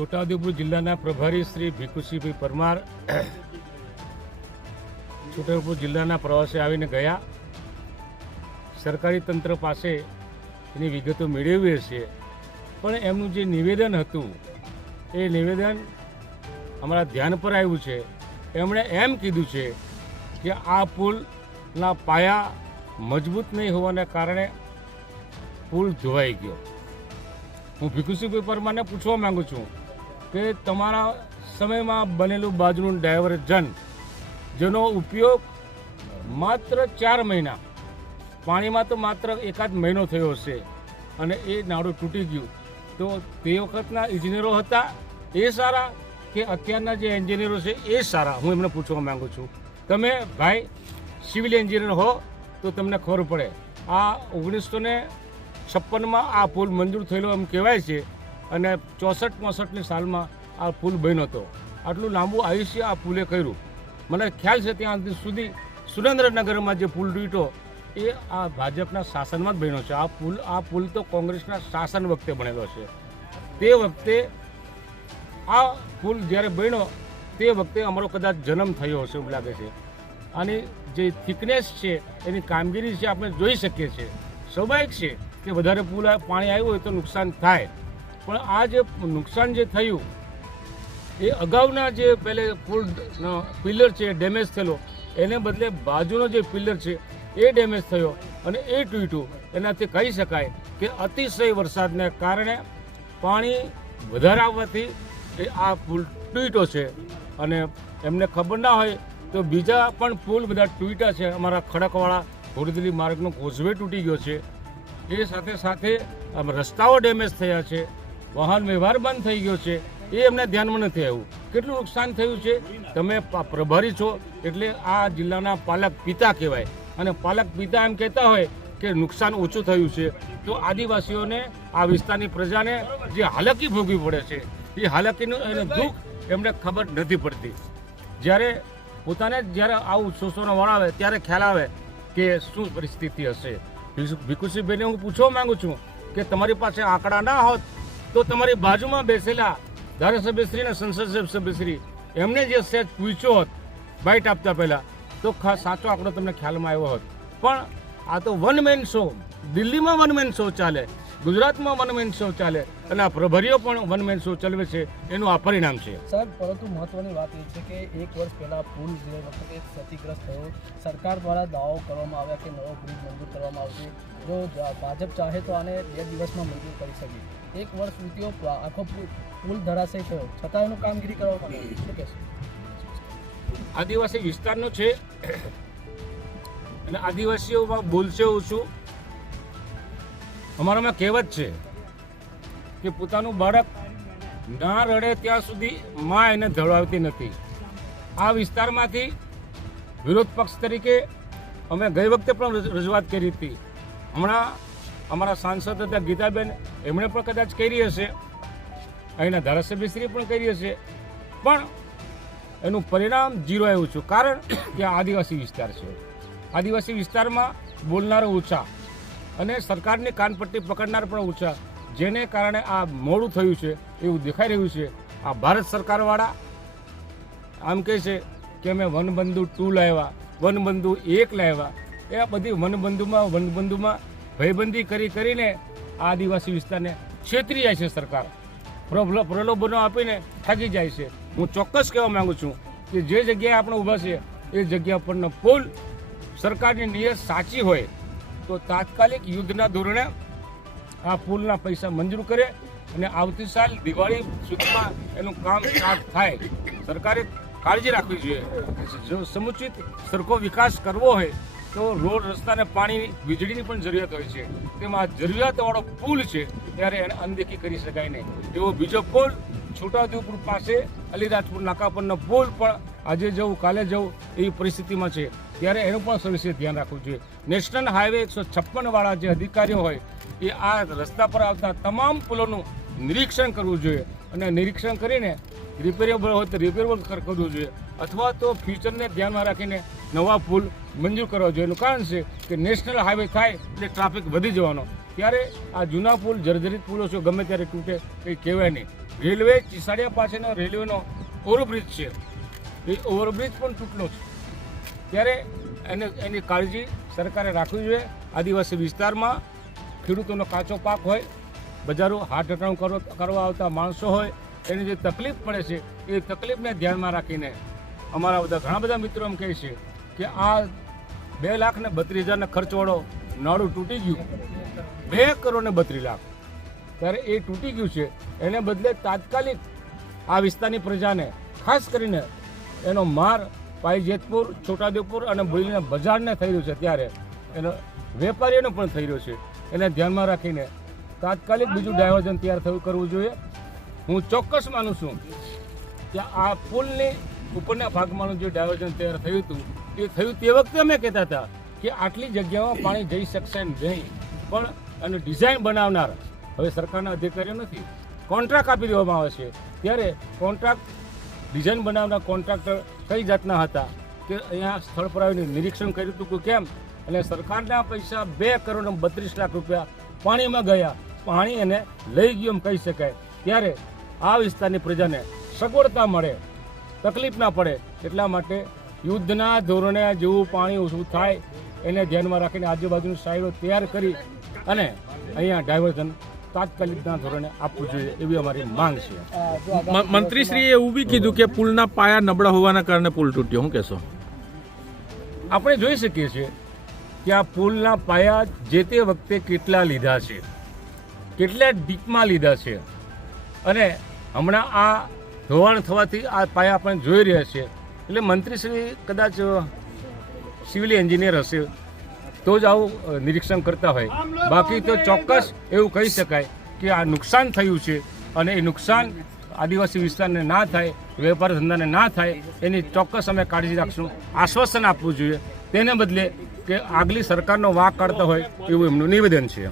છોટાઉદેપુર જિલ્લાના પ્રભારી શ્રી ભીખુસિંહભાઈ પરમાર છોટાઉદેપુર જિલ્લાના પ્રવાસે આવીને ગયા. સરકારી તંત્ર પાસે એની વિગતો મેળવી હશે, પણ એમનું જે નિવેદન હતું એ નિવેદન અમારા ધ્યાન પર આવ્યું છે. એમણે એમ કીધું છે કે આ પુલના પાયા મજબૂત નહીં હોવાને કારણે પુલ ધોવાઈ ગયો. હું ભીખુસિંહભાઈ પરમારને પૂછવા માંગુ છું કે તમારા સમયમાં બનેલું બાજુનું ડાયવર્ઝન જેનો ઉપયોગ માત્ર 4 મહિના, પાણીમાં તો માત્ર એકાદ મહિનો થયો હશે અને એ નાળું તૂટી ગયું, તો તે વખતના ઇજનેરો હતા એ સારા કે અત્યારના જે એન્જિનિયરો છે એ સારા? હું એમને પૂછવા માંગુ છું. તમે ભાઈ સિવિલ એન્જિનિયર હો તો તમને ખબર પડે. આ 1956માં આ પુલ મંજૂર થયેલો એમ કહેવાય છે અને 64-65ની સાલમાં આ પુલ બન્યો હતો. આટલું લાંબુ આયુષ્ય આ પુલે કર્યું. મને ખ્યાલ છે ત્યાં સુધી સુરેન્દ્રનગરમાં જે પુલ તૂટ્યો એ આ ભાજપના શાસનમાં જ બન્યો છે. આ પુલ તો કોંગ્રેસના શાસન વખતે બનેલો છે. તે વખતે આ પુલ જ્યારે બન્યો તે વખતે અમારો કદાચ જન્મ થયો હશે એવું લાગે છે. આની જે થિકનેસ છે એની કામગીરી છે આપણે જોઈ શકીએ છીએ. સ્વાભાવિક છે કે વધારે પુલ પાણી આવ્યું હોય તો નુકસાન થાય, પણ આ જે નુકસાન જે થયું એ અગાઉના જે પહેલે પુલનો પિલર છે ડેમેજ થયેલો, એને બદલે બાજુનો જે પિલર છે એ ડેમેજ થયો અને એ તૂટ્યું. એનાથી કહી શકાય કે અતિશય વરસાદને કારણે પાણી વધારે આવવાથી એ આ પુલ તૂટ્યો છે. અને એમને ખબર ના હોય તો બીજા પણ પુલ બધા તૂટ્યા છે. અમારા ખડકવાળા ઘોડદલી માર્ગનો કોઝવે તૂટી ગયો છે. એ સાથે સાથે રસ્તાઓ ડેમેજ થયા છે, વાહન વ્યવહાર બંધ થઈ ગયો છે. એ એમને ધ્યાનમાં નથી આવ્યું. કેટલું નુકસાન થયું છે? તમે પ્રભારી છો એટલે આ જિલ્લાના પાલક પિતા કહેવાય, અને પાલક પિતા એમ કહેતા હોય કે નુકસાન ઓછું થયું છે, તો આદિવાસીઓને, આ વિસ્તારની પ્રજાને જે હાલાકી ભોગવી પડે છે એ હાલાકીનું એને દુઃખ એમને ખબર નથી પડતી. જ્યારે આવું શોષણો વળાવે ત્યારે ખ્યાલ આવે કે શું પરિસ્થિતિ હશે. ભીખુસિંહભાઈને હું પૂછવા માંગુ છું કે તમારી પાસે આંકડા ના હોત તો તમારી બાજુમાં બેસેલા ધારાસભ્યશ્રી અને સંસદ સભ્યશ્રી એમને જે સેજ પૂછ્યો હોત બાઇટ આપતા પહેલાં તો સાચો આંકડો તમને ખ્યાલમાં આવ્યો હોત. પણ આ તો વન મેન શો. દિલ્હીમાં વન મેન શો ચાલે, ગુજરાતમાં વન મેન શો ચાલે, અને આ પ્રભારીઓ પણ વન મેન શો ચલાવે છે. એનું આ પરિણામ છે. સર, પરંતુ મહત્વની વાત એ છે કે 1 વર્ષ પહેલાં પુલ જે વખતે ક્ષતિગ્રસ્ત થયો, સરકાર દ્વારા દાવો કરવામાં આવ્યા કે નવો બ્રિજ મંજૂર કરવામાં આવશે. જો ભાજપ ચાહે તો આને 2 દિવસમાં મંજૂર કરી શકે. 1 વર્ષ વીત્યો, આખો પુલ ધરાશય થયો, છતાં એનું કામગીરી કરવામાં આવી. શું કહેશો? આદિવાસી વિસ્તારનો છે અને આદિવાસીઓમાં બોલશે ઓછું. અમારામાં કહેવત છે કે પોતાનું બાળક ના રડે ત્યાં સુધી માં એને ધડાવતી નથી. આ વિસ્તારમાંથી વિરોધ પક્ષ તરીકે અમે ગઈ વખતે પણ રજૂઆત કરી હતી. હમણાં અમારા સાંસદ હતા ગીતાબેન, એમણે પણ કદાચ કરી હશે, અહીંના ધારાસભ્યશ્રી પણ કરી હશે, પણ એનું પરિણામ 0 આવ્યું છે. કારણ કે આ આદિવાસી વિસ્તાર છે. આદિવાસી વિસ્તારમાં બોલનારો ઓછા અને સરકારની કાનપટ્ટી પકડનાર પણ ઓછા, જેને કારણે આ મોડું થયું છે એવું દેખાઈ રહ્યું છે. આ ભારત સરકારવાળા આમ કહે છે કે અમે વનબંધુ 2 લાવ્યા, વનબંધુ 1 લાવ્યા. એ બધી વનબંધુમાં ભયબંધી કરીને આ આદિવાસી વિસ્તારને છેતરી જાય છે સરકાર. પ્રલોભનો આપીને ઠગી જાય છે. હું ચોક્કસ કહેવા માગું છું કે જે જગ્યાએ આપણે ઊભા છે એ જગ્યા પરનો પુલ સરકારની નિયત સાચી હોય તો તાત્કાલિક યુદ્ધના ધોરણે આ પુલના પૈસા મંજૂર કરે અને આવતી સાલ દિવાળી સુધીમાં એનું કામ સ્ટાર્ટ થાય. સરકારે કાળજી રાખવી જોઈએ. જો સમુચિત સરખો વિકાસ કરવો હોય તો રોડ, રસ્તાને પાણી, વીજળીની પણ જરૂરિયાત હોય છે. તેમાં જરૂરિયાતવાળો પુલ છે ત્યારે એને અનદેખી કરી શકાય નહીં. એવો બીજો પુલ છોટાઉદેપુર પાસે અલીરાજપુર નાકા પરનો પુલ પણ આજે જવું કાલે જવું એવી પરિસ્થિતિમાં છે. ત્યારે એનું પણ સવિશેષ ધ્યાન રાખવું જોઈએ. નેશનલ હાઈવે 156 વાળા જે અધિકારીઓ હોય એ આ રસ્તા પર આવતા તમામ પુલોનું નિરીક્ષણ કરવું જોઈએ અને નિરીક્ષણ કરીને રિપેરેબલ હોય તો રિપેરેબલ કરવું જોઈએ, અથવા તો ફ્યુચરને ધ્યાનમાં રાખીને નવા પુલ મંજૂર કરવા જોઈએ. એનું કારણ છે કે નેશનલ હાઈવે થાય એટલે ટ્રાફિક વધી જવાનો. ત્યારે આ જૂના પુલ, જર્જરિત પુલો છે, ગમે ત્યારે તૂટે કંઈ કહેવાય નહીં. રેલવે ચીસાડિયા પાસેનો રેલવેનો ઓવરબ્રિજ છે, એ ઓવરબ્રિજ પણ તૂટેલો છે. ત્યારે એની કાળજી સરકારે રાખવી જોઈએ. આદિવાસી વિસ્તારમાં ખેડૂતોનો કાચો પાક હોય, બજારો હાથ હટાણું કરવા આવતા માણસો હોય, એની જે તકલીફ પડે છે એ તકલીફને ધ્યાનમાં રાખીને અમારા ઘણા બધા મિત્રો એમ કહે છે કે આ 2,32,000 ખર્ચવાળો નાળું તૂટી ગયું, 2 કરોડ ને 32 લાખ, ત્યારે એ તૂટી ગયું છે. એને બદલે તાત્કાલિક આ વિસ્તારની પ્રજાને ખાસ કરીને એનો માર પાઈજેતપુર, છોટાઉદેપુર અને બોરીના બજારને થઈ રહ્યું છે, ત્યારે એનો વેપારીઓને પણ થઈ રહ્યો છે. એને ધ્યાનમાં રાખીને તાત્કાલિક બીજું ડાયવર્ઝન તૈયાર કરવું જોઈએ. હું ચોક્કસ માનું છું કે આ પુલની ઉપરના ભાગમાંનું જે ડાયવર્ઝન તૈયાર થયું હતું એ થયું તે વખતે અમે કહેતા હતા કે આટલી જગ્યામાં પાણી જઈ શકશે નહીં, પણ અને ડિઝાઇન બનાવનાર હવે સરકારના અધિકારીઓ નથી, કોન્ટ્રાક્ટ આપી દેવામાં આવે છે. ત્યારે કોન્ટ્રાક્ટ ડિઝાઇન બનાવનાર કોન્ટ્રાક્ટર કઈ જાતના હતા કે અહીંયા સ્થળ પર આવીને નિરીક્ષણ કર્યું હતું કે કેમ, અને સરકારના પૈસા 2 કરોડ અને 32 લાખ રૂપિયા પાણીમાં ગયા, પાણી એને લઈ ગયું એમ કહી શકાય. ત્યારે આ વિસ્તારની પ્રજાને સગવડતા મળે, તકલીફ ના પડે, એટલા માટે યુદ્ધના ધોરણે જેવું પાણી ઓછું થાય એને ધ્યાનમાં રાખીને આજુબાજુની સાઈડો તૈયાર કરી અને અહીંયા ડાયવર્ઝન તાત્કાલિકના ધોરણે આપવું જોઈએ એવી અમારી માંગ છે. મંત્રીશ્રીએ એવું બી કીધું કે પુલના પાયા નબળા હોવાના કારણે પુલ તૂટ્યો, શું કહેશો? આપણે જોઈ શકીએ છીએ કે આ પુલના પાયા જે તે વખતે કેટલા લીધા છે, કેટલા ડીપમાં લીધા છે, અને હમણાં આ ધોવાણ થવાથી આ પાયા આપણે જોઈ રહ્યા છીએ. એટલે મંત્રીશ્રી કદાચ સિવિલ એન્જિનિયર હશે તો જ આવું નિરીક્ષણ કરતા હોય, બાકી તો ચોક્કસ એવું કહી શકાય કે આ નુકસાન થયું છે અને એ નુકસાન આદિવાસી વિસ્તારને ના થાય, વેપાર ધંધાને ના થાય એની ચોક્કસ અમે કાળજી રાખશું, આશ્વાસન આપવું જોઈએ. તેને બદલે કે આગલી સરકારનો વાંક કાઢતા હોય એવું એમનું નિવેદન છે.